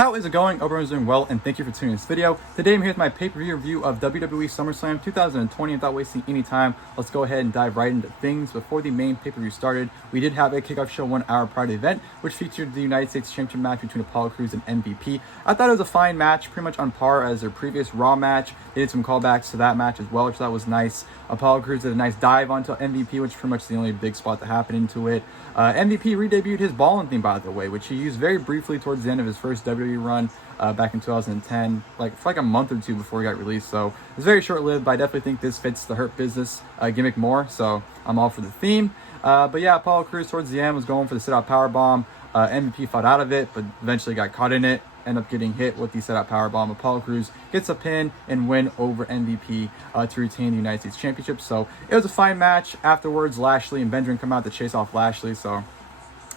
How is it going? Hope everyone's doing well, and thank you for tuning in this video. Today I'm here with my pay-per-view review of WWE SummerSlam 2020. Without wasting any time, let's go ahead and dive right into things. Before the main pay-per-view started, we did have a kickoff show 1 hour prior to the event, which featured the United States Championship match between Apollo Crews and MVP. I thought it was a fine match, pretty much on par as their previous Raw match. They did some callbacks to that match as well, which I thought was nice. Apollo Crews did a nice dive onto MVP, which is pretty much the only big spot that happened into it. MVP re-debuted his ballin' theme, by the way, which he used very briefly towards the end of his first WWE run back in 2010, for like a month or two before he got released. So it's very short-lived, but I definitely think this fits the Hurt Business gimmick more, so I'm all for the theme. But yeah, Apollo Crews towards the end was going for the sit-out powerbomb. MVP fought out of it, but eventually got caught in it. Ended up getting hit with the set-out powerbomb. Apollo Crews gets a pin and win over MVP to retain the United States Championship. So it was a fine match. Afterwards, Lashley and Benjamin come out to chase off Lashley. So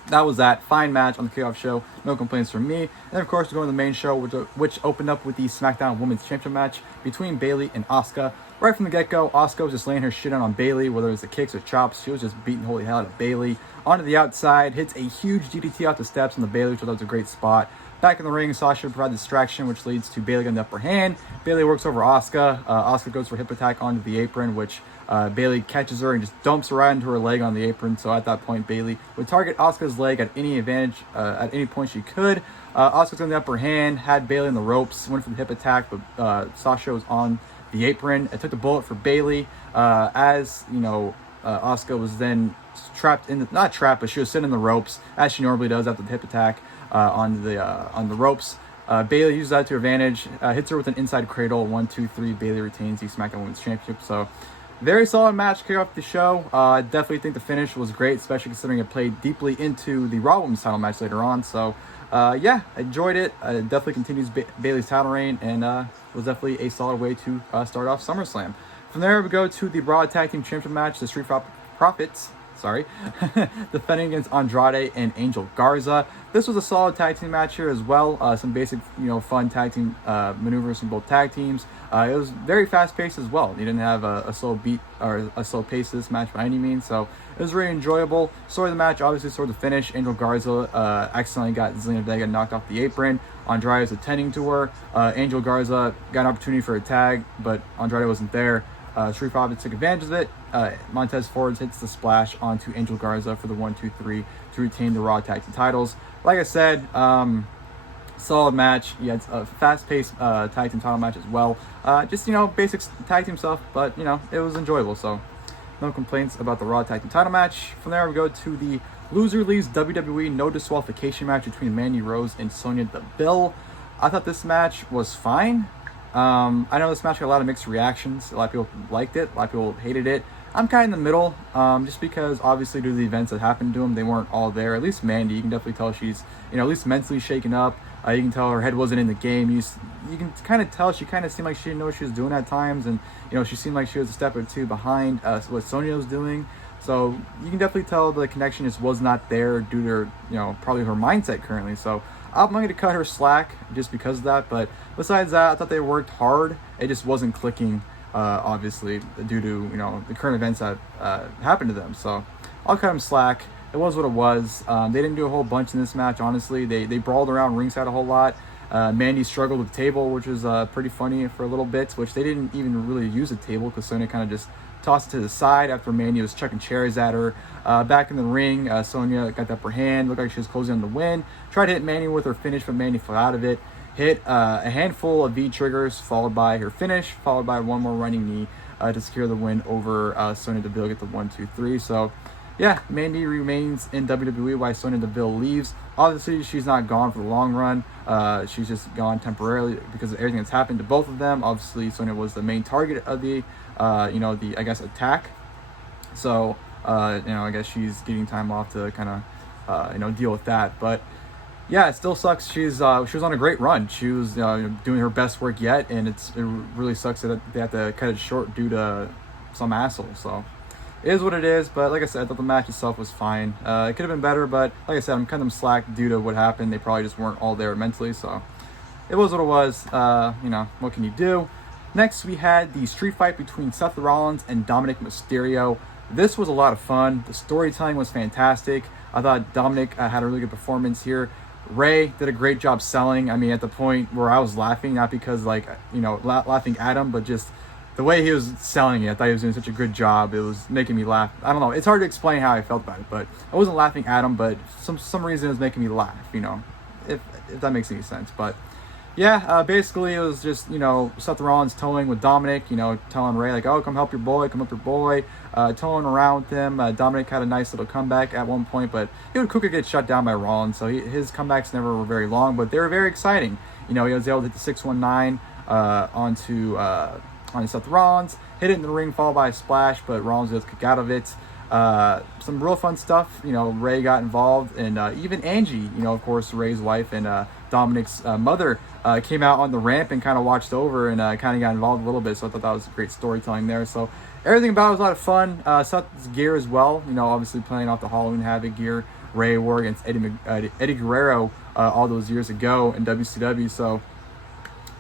that was that. Fine match on the kickoff show. No complaints from me. And of course, we're going to the main show, which opened up with the SmackDown Women's Championship match between Bayley and Asuka. Right from the get-go, Asuka was just laying her shit on Bayley, whether it was the kicks or chops. She was just beating the holy hell out of Bayley. Onto the outside, hits a huge DDT off the steps on the Bayley, which I thought was a great spot. Back in the ring, Sasha provides distraction, which leads to Bayley getting the upper hand. Bayley works over Asuka. Asuka goes for a hip attack onto the apron, which Bayley catches her and just dumps her right into her leg on the apron. So at that point, Bayley would target Asuka's leg at any advantage, at any point she could. Asuka's on the upper hand, had Bayley in the ropes, went for the hip attack, but Sasha was on the apron. It took the bullet for Bayley. As you know, Asuka was then trapped in the, not trapped, but she was sitting in the ropes as she normally does after the hip attack on the ropes. Bayley uses that to her advantage, hits her with an inside cradle. 1, 2, 3. Bayley retains the SmackDown Women's Championship. So very solid match, kick off the show. I definitely think the finish was great, especially considering it played deeply into the Raw Women's title match later on. So yeah, enjoyed it. It definitely continues Bayley's title reign, and was definitely a solid way to start off SummerSlam. From there, we go to the Raw Tag Team Championship match. The Street Profits, defending against Andrade and Angel Garza. This was a solid tag team match here as well. Some basic, fun tag team maneuvers from both tag teams. It was very fast paced as well. You didn't have a slow beat or a slow pace to this match by any means, so it was very enjoyable. Story of the match, obviously, sort of the finish. Angel Garza accidentally got Zelina Vega knocked off the apron. Andrade was attending to her. Angel Garza got an opportunity for a tag, but Andrade wasn't there. Street Profits took advantage of it. Montez Ford hits the splash onto Angel Garza for the 1, 2, 3 to retain the Raw Tag Team titles. Like I said, solid match. Yeah, it's a fast-paced tag team title match as well. Just, basic tag team stuff, but, it was enjoyable. So no complaints about the Raw Tag Team title match. From there, we go to the loser leaves WWE no disqualification match between Mandy Rose and Sonya Deville. I thought this match was fine. I know this match got a lot of mixed reactions. A lot of people liked it, a lot of people hated it. I'm kind of in the middle, just because obviously due to the events that happened to them, they weren't all there. At least Mandy, you can definitely tell she's, at least mentally shaken up. You can tell her head wasn't in the game. You can kind of tell she kind of seemed like she didn't know what she was doing at times, and she seemed like she was a step or two behind what Sonya was doing. So you can definitely tell the connection just was not there due to her, probably her mindset currently. So I'm not going to cut her slack just because of that. But besides that, I thought they worked hard. It just wasn't clicking, obviously, due to, the current events that happened to them. So I'll cut them slack. It was what it was. They didn't do a whole bunch in this match, honestly. They brawled around ringside a whole lot. Mandy struggled with the table, which was pretty funny for a little bit, which they didn't even really use a table because Sonya kind of just tossed it to the side after Mandy was chucking chairs at her. Back in the ring, Sonya got the upper hand. Looked like she was closing on the win. Tried to hit Mandy with her finish, but Mandy fell out of it. Hit a handful of V triggers, followed by her finish, followed by one more running knee to secure the win over Sonya Deville. Get the 1, 2, 3. So yeah, Mandy remains in WWE while Sonya Deville leaves. Obviously, she's not gone for the long run. She's just gone temporarily because of everything that's happened to both of them. Obviously, Sonya was the main target of the, attack. So, I guess she's getting time off to kind of, deal with that. But yeah, it still sucks. She was on a great run. She was doing her best work yet, and it really sucks that they have to cut it short due to some asshole. So it is what it is, but like I said, I thought the match itself was fine. It could have been better, but like I said, I'm cutting them slack due to what happened. They probably just weren't all there mentally, so it was what it was. What can you do? Next, we had the street fight between Seth Rollins and Dominik Mysterio. This was a lot of fun. The storytelling was fantastic. I thought Dominik had a really good performance here. Ray did a great job selling. I mean, at the point where I was laughing, not because like, you know, laughing at him, but just the way he was selling it. I thought he was doing such a good job. It was making me laugh. I don't know. It's hard to explain how I felt about it, but I wasn't laughing at him, but some reason it was making me laugh, you know, if that makes any sense. But yeah, basically it was just, you know, Seth Rollins towing with Dominik, you know, telling Ray like, oh, come help your boy, towing around with him. Dominik had a nice little comeback at one point, but he would quickly get shut down by Rollins, so his comebacks never were very long, but they were very exciting. You know, he was able to hit the 619 onto Seth Rollins, hit it in the ring, followed by a splash, but Rollins was able to kick out of it. Some real fun stuff. You know, Ray got involved, and even Angie, you know, of course, Ray's wife and Dominik's mother, came out on the ramp and kind of watched over and kind of got involved a little bit. So I thought that was great storytelling there. So everything about it was a lot of fun. Seth's gear as well, you know, obviously playing off the Halloween Havoc gear Ray wore against Eddie Guerrero all those years ago in WCW. So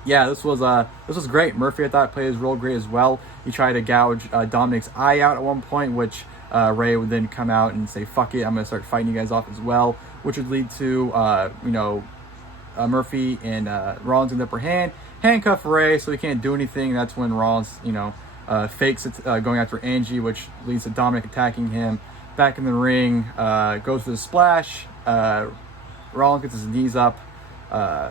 yeah, this was great. Murphy, I thought, played his role great as well. He tried to gouge Dominik's eye out at one point, which Ray would then come out and say, fuck it, I'm going to start fighting you guys off as well, which would lead to, you know, Murphy and Rollins in the upper hand, handcuff Ray so he can't do anything. That's when Rollins, you know, fakes it, going after Angie, which leads to Dominik attacking him. Back in the ring, goes for the splash. Rollins gets his knees up,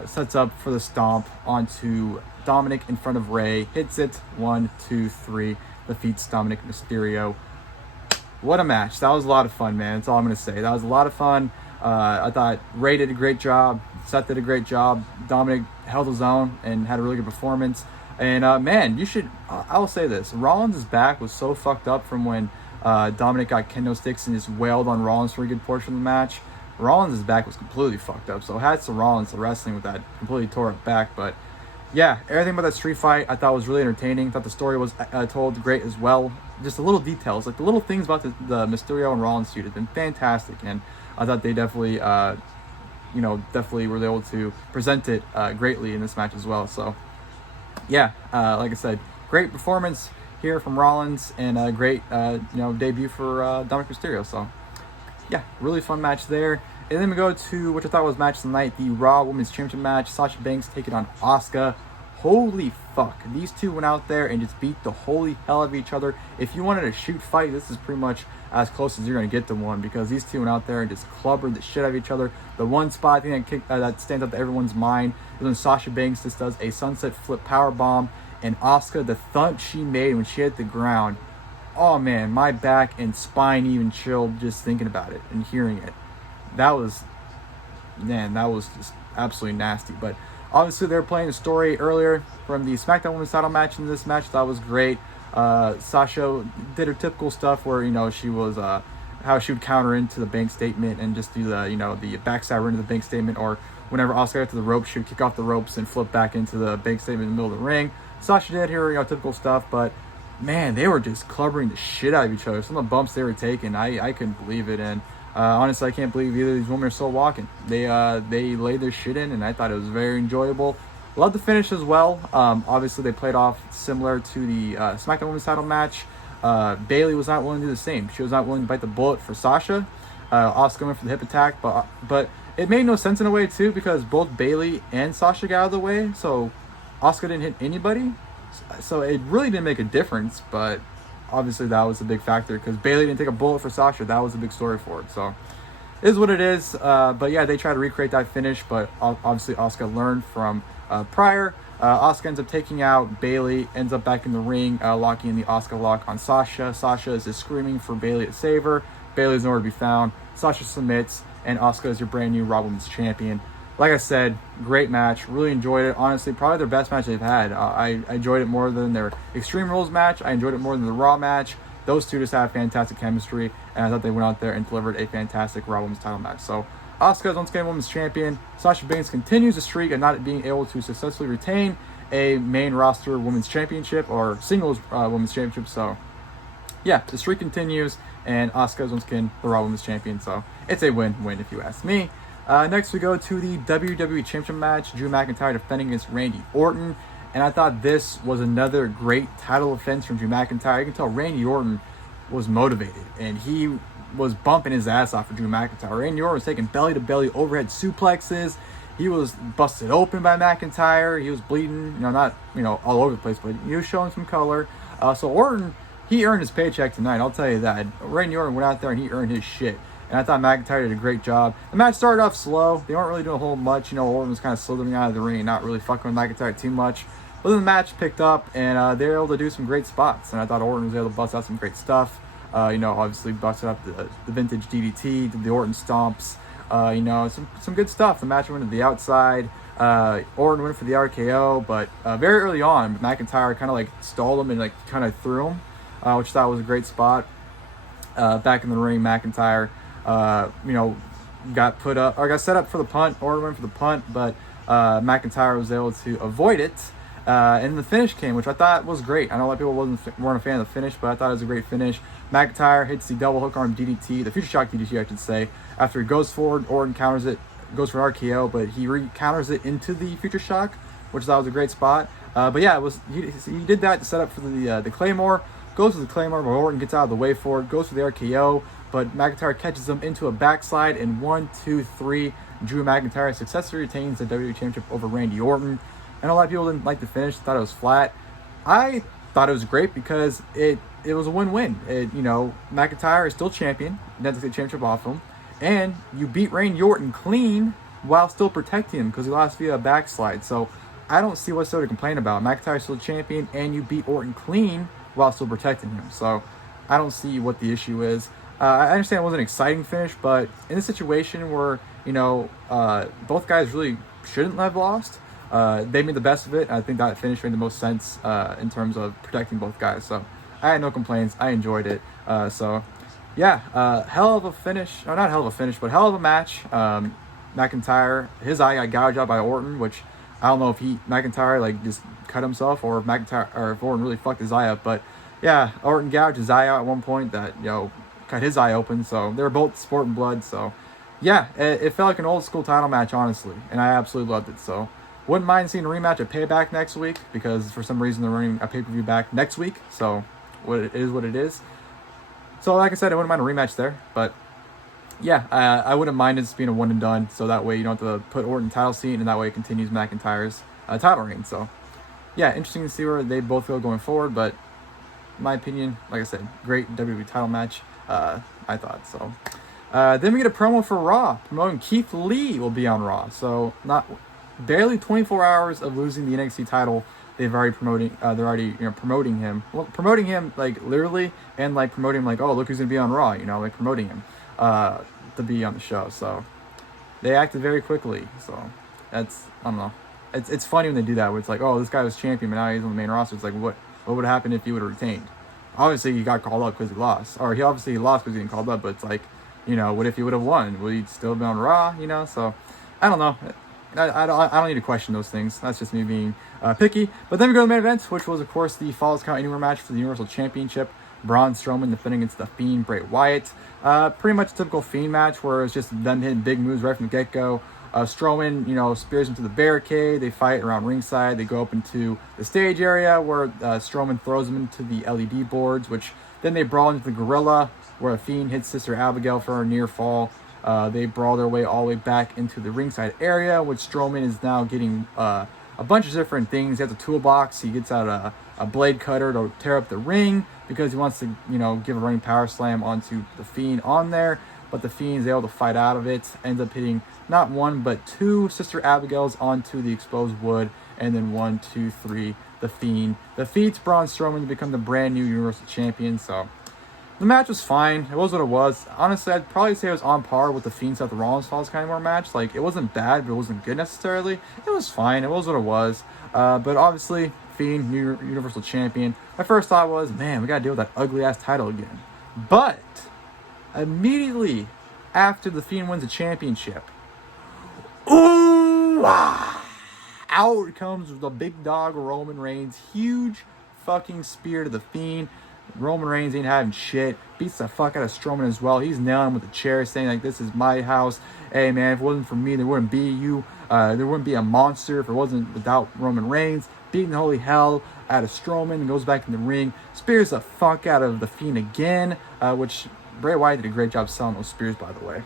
sets up for the stomp onto Dominik in front of Ray, hits it, 1, 2, 3, defeats Dominik Mysterio. What a match. That was a lot of fun, man. That's all I'm going to say. That was a lot of fun. I thought Ray did a great job. Seth did a great job. Dominik held his own and had a really good performance. And, man, I will say this. Rollins' back was so fucked up from when Dominik got kendo sticks and just wailed on Rollins for a good portion of the match. Rollins' back was completely fucked up. So hats to Rollins for wrestling with that completely tore up back. But yeah, everything about that street fight I thought was really entertaining. Thought the story was told great as well. Just the little details, like the little things about the Mysterio and Rollins feud have been fantastic. And I thought they definitely, definitely were able to present it greatly in this match as well. So yeah, like I said, great performance here from Rollins and a great, debut for Dominik Mysterio. So yeah, really fun match there. And then we go to, which I thought was match of the night, the Raw Women's Championship match. Sasha Banks taking on Asuka. Holy fuck. These two went out there and just beat the holy hell out of each other. If you wanted a shoot fight, this is pretty much as close as you're going to get to one, because these two went out there and just clobbered the shit out of each other. The one spot I think that stands out to everyone's mind is when Sasha Banks just does a sunset flip powerbomb, and Asuka, the thump she made when she hit the ground. Oh man, my back and spine even chilled just thinking about it and hearing it. That was just absolutely nasty. But obviously they're playing a story earlier from the SmackDown Women's title match in this match. That was great. Sasha did her typical stuff where, you know, she was how she would counter into the bank statement and just do the backside run into the bank statement, or whenever Asuka got to the ropes, she would kick off the ropes and flip back into the bank statement in the middle of the ring. Sasha did her, typical stuff, but man, they were just clubbering the shit out of each other. Some of the bumps they were taking, I couldn't believe it. And honestly, I can't believe either of these women are still walking. They laid their shit in, and I thought it was very enjoyable. Loved the finish as well. Obviously, they played off similar to the SmackDown Women's title match. Bayley was not willing to do the same. She was not willing to bite the bullet for Sasha. Asuka went for the hip attack, but it made no sense in a way too, because both Bayley and Sasha got out of the way, so Asuka didn't hit anybody. So it really didn't make a difference, but obviously that was a big factor because Bayley didn't take a bullet for Sasha. That was a big story for it. So it is what it is. But yeah, they try to recreate that finish, but obviously Asuka learned from prior. Asuka ends up taking out Bayley, ends up back in the ring, locking in the Asuka lock on Sasha. Sasha is just screaming for Bayley to save her. Bayley's nowhere to be found. Sasha submits, and Asuka is your brand new Raw Women's Champion. Like I said, great match. Really enjoyed it. Honestly, probably their best match they've had. I enjoyed it more than their Extreme Rules match. I enjoyed it more than the Raw match. Those two just have fantastic chemistry, and I thought they went out there and delivered a fantastic Raw Women's title match. So Asuka is once again Women's Champion. Sasha Banks continues the streak of not being able to successfully retain a main roster Women's Championship or singles Women's Championship. So yeah, the streak continues, and Asuka is once again the Raw Women's Champion. So it's a win-win if you ask me. Next we go to the WWE Championship match. Drew McIntyre defending against Randy Orton. And I thought this was another great title defense from Drew McIntyre. You can tell Randy Orton was motivated, and he was bumping his ass off for Drew McIntyre. Randy Orton was taking belly-to-belly overhead suplexes. He was busted open by McIntyre. He was bleeding, not, all over the place, but he was showing some color. So Orton, he earned his paycheck tonight, I'll tell you that. Randy Orton went out there and he earned his shit. And I thought McIntyre did a great job. The match started off slow. They weren't really doing a whole much. Orton was kind of slithering out of the ring, not really fucking with McIntyre too much. But then the match picked up, and they were able to do some great spots. And I thought Orton was able to bust out some great stuff. Obviously busted up the vintage DDT, did the Orton stomps. Some good stuff. The match went to the outside. Orton went for the RKO, but very early on, McIntyre kind of like stalled him and like kind of threw him, which I thought was a great spot. Back in the ring, McIntyre, got put up or got set up for the punt. Orton went for the punt, but McIntyre was able to avoid it. And the finish came, which I thought was great. I know a lot of people weren't a fan of the finish, but I thought it was a great finish. McIntyre hits the double hook arm DDT, the Future Shock DDT, I should say. After he goes forward, Orton counters it, goes for an RKO, but he counters it into the Future Shock, which I thought was a great spot. But yeah, he did that to set up for the Claymore. Goes for the Claymore, but Orton gets out of the way for it. Goes for the RKO, but McIntyre catches him into a backslide, and 1, 2, 3. Drew McIntyre successfully retains the WWE Championship over Randy Orton. And a lot of people didn't like the finish, thought it was flat. I thought it was great because it was a win-win. McIntyre is still champion, doesn't take the championship off him, and you beat Randy Orton clean while still protecting him because he lost via a backslide. So I don't see what's so to complain about. McIntyre's still champion, and you beat Orton clean while still protecting him. So I don't see what the issue is. I understand it wasn't an exciting finish, but in a situation where, both guys really shouldn't have lost, they made the best of it. I think that finish made the most sense in terms of protecting both guys. So I had no complaints. I enjoyed it. Hell of a finish. Oh, not hell of a finish, but hell of a match. McIntyre, his eye got gouged out by Orton, which I don't know if McIntyre just cut himself or if Orton really fucked his eye up. But yeah, Orton gouged his eye out at one point that, cut his eye open. So they were both sporting blood. So yeah, it felt like an old school title match, honestly. And I absolutely loved it. So wouldn't mind seeing a rematch at Payback next week because for some reason they're running a pay-per-view back next week. So it is what it is. So like I said, I wouldn't mind a rematch there. But yeah, I wouldn't mind it just being a one and done. So that way you don't have to put Orton title seat, and that way it continues McIntyre's title reign. So yeah, interesting to see where they both go going forward. But in my opinion, like I said, great WWE title match. I thought so. Then we get a promo for Raw promoting Keith Lee will be on Raw. So barely 24 hours of losing the NXT title, they've already promoting. They're already promoting him. Well, promoting him literally, and promoting him oh, look who's gonna be on Raw. Promoting him to be on the show. So they acted very quickly. So that's, I don't know. It's funny when they do that. Where it's oh, this guy was champion, but now he's on the main roster. It's what would happen if he would have retained? Obviously, he got called up because he lost, or he obviously lost because he didn't called up. But it's what if he would have won? Would he still be on Raw? So I don't know. I don't need to question those things. That's just me being picky. But then we go to the main event, which was, of course, the Falls Count Anywhere match for the Universal Championship. Braun Strowman defending against the Fiend, Bray Wyatt. Pretty much a typical Fiend match where it's just them hitting big moves right from the get-go. Strowman, spears him to the barricade. They fight around ringside. They go up into the stage area where Strowman throws him into the LED boards, which then they brawl into the gorilla where a Fiend hits Sister Abigail for a near fall. They brawl their way all the way back into the ringside area, which Strowman is now getting a bunch of different things. He has a toolbox. He gets out a blade cutter to tear up the ring because he wants to, give a running power slam onto the Fiend on there. But the Fiend is able to fight out of it. Ends up hitting not one, but two Sister Abigails onto the exposed wood. And then 1, 2, 3, the Fiend defeats Braun Strowman to become the brand new Universal Champion. So the match was fine. It was what it was. Honestly, I'd probably say it was on par with the Fiend Seth Rollins Falls kind of more match. It wasn't bad, but it wasn't good necessarily. It was fine. It was what it was. But obviously, Fiend, new Universal Champion. My first thought was, man, we got to deal with that ugly-ass title again. But immediately after the Fiend wins the championship, out comes the big dog Roman Reigns. Huge fucking spear to the Fiend. Roman Reigns ain't having shit. Beats the fuck out of Strowman as well. He's nailing him with the chair, saying this is my house. Hey man, if it wasn't for me, there wouldn't be you. There wouldn't be a monster if it wasn't without Roman Reigns. Beating the holy hell out of Strowman and goes back in the ring. Spears the fuck out of the Fiend again, which Bray Wyatt did a great job selling those spears, by the way.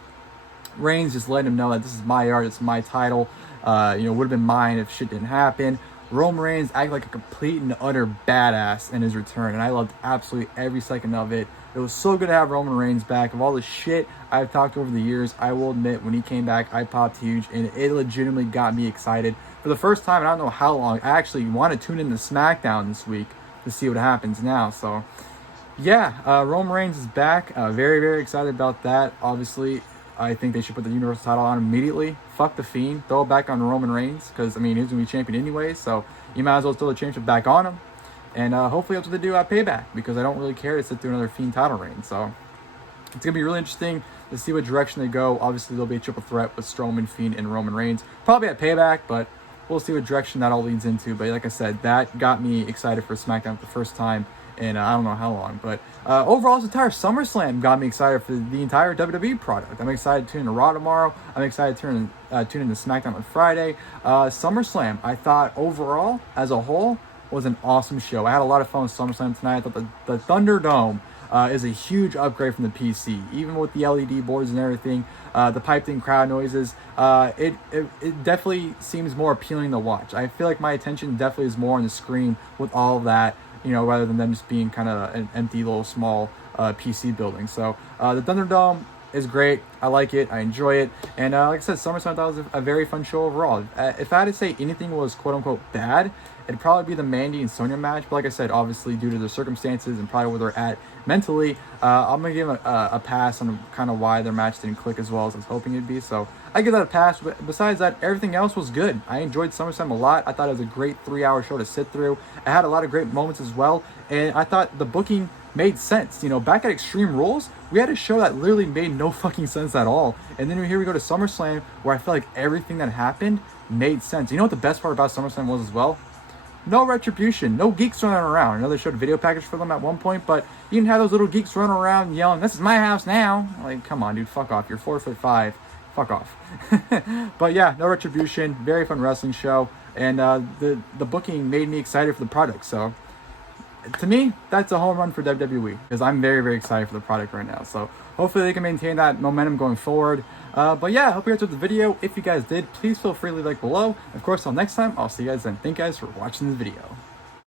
Reigns just letting him know that this is my yard, it's my title. Would have been mine if shit didn't happen. Roman Reigns acted like a complete and utter badass in his return, and I loved absolutely every second of it. It was so good to have Roman Reigns back. Of all the shit I've talked over the years, I will admit, when he came back, I popped huge, and it legitimately got me excited. For the first time, and I don't know how long, I actually want to tune in to SmackDown this week to see what happens now. So, yeah, Roman Reigns is back. Very, very excited about that. Obviously, I think they should put the Universal title on immediately. Fuck the Fiend. Throw it back on Roman Reigns, because, I mean, he's going to be champion anyway, so you might as well throw the championship back on him. And hopefully that's what they do at Payback, because I don't really care to sit through another Fiend title reign. So it's going to be really interesting to see what direction they go. Obviously, there'll be a triple threat with Strowman, Fiend, and Roman Reigns. Probably at Payback, but we'll see what direction that all leads into. But like I said, that got me excited for SmackDown for the first time in I don't know how long. But overall, this entire SummerSlam got me excited for the entire WWE product. I'm excited to tune into Raw tomorrow. I'm excited to tune into SmackDown on Friday. SummerSlam, I thought overall, as a whole, was an awesome show. I had a lot of fun with SummerSlam tonight. I thought the Thunderdome is a huge upgrade from the PC. Even with the LED boards and everything, the piped-in crowd noises, it definitely seems more appealing to watch. I feel like my attention definitely is more on the screen with all of that, rather than them just being kind of an empty little small PC building. So the Thunderdome is great. I like it. I enjoy it. And like I said, SummerSlam I thought was a very fun show overall. If I had to say anything was quote-unquote bad, it'd probably be the Mandy and Sonya match. But like I said, obviously due to the circumstances and probably where they're at mentally, I'm going to give them a pass on kind of why their match didn't click as well as I was hoping it'd be. So I give that a pass. But besides that, everything else was good. I enjoyed SummerSlam a lot. I thought it was a great 3-hour show to sit through. It had a lot of great moments as well. And I thought the booking made sense. Back at Extreme Rules, we had a show that literally made no fucking sense at all. And then here we go to SummerSlam, where I feel like everything that happened made sense. You know what the best part about SummerSlam was as well? No retribution, no geeks running around. I know they showed a video package for them at one point, but you didn't have those little geeks running around yelling, "This is my house now." Like, come on, dude, fuck off. You're 4'5". Fuck off. But yeah, no retribution. Very fun wrestling show. And the booking made me excited for the product. So to me, that's a home run for WWE, because I'm very, very excited for the product right now. So hopefully they can maintain that momentum going forward. But yeah, I hope you guys enjoyed the video. If you guys did, please feel free to leave a like below. Of course, until next time, I'll see you guys then. Thank you guys for watching this video.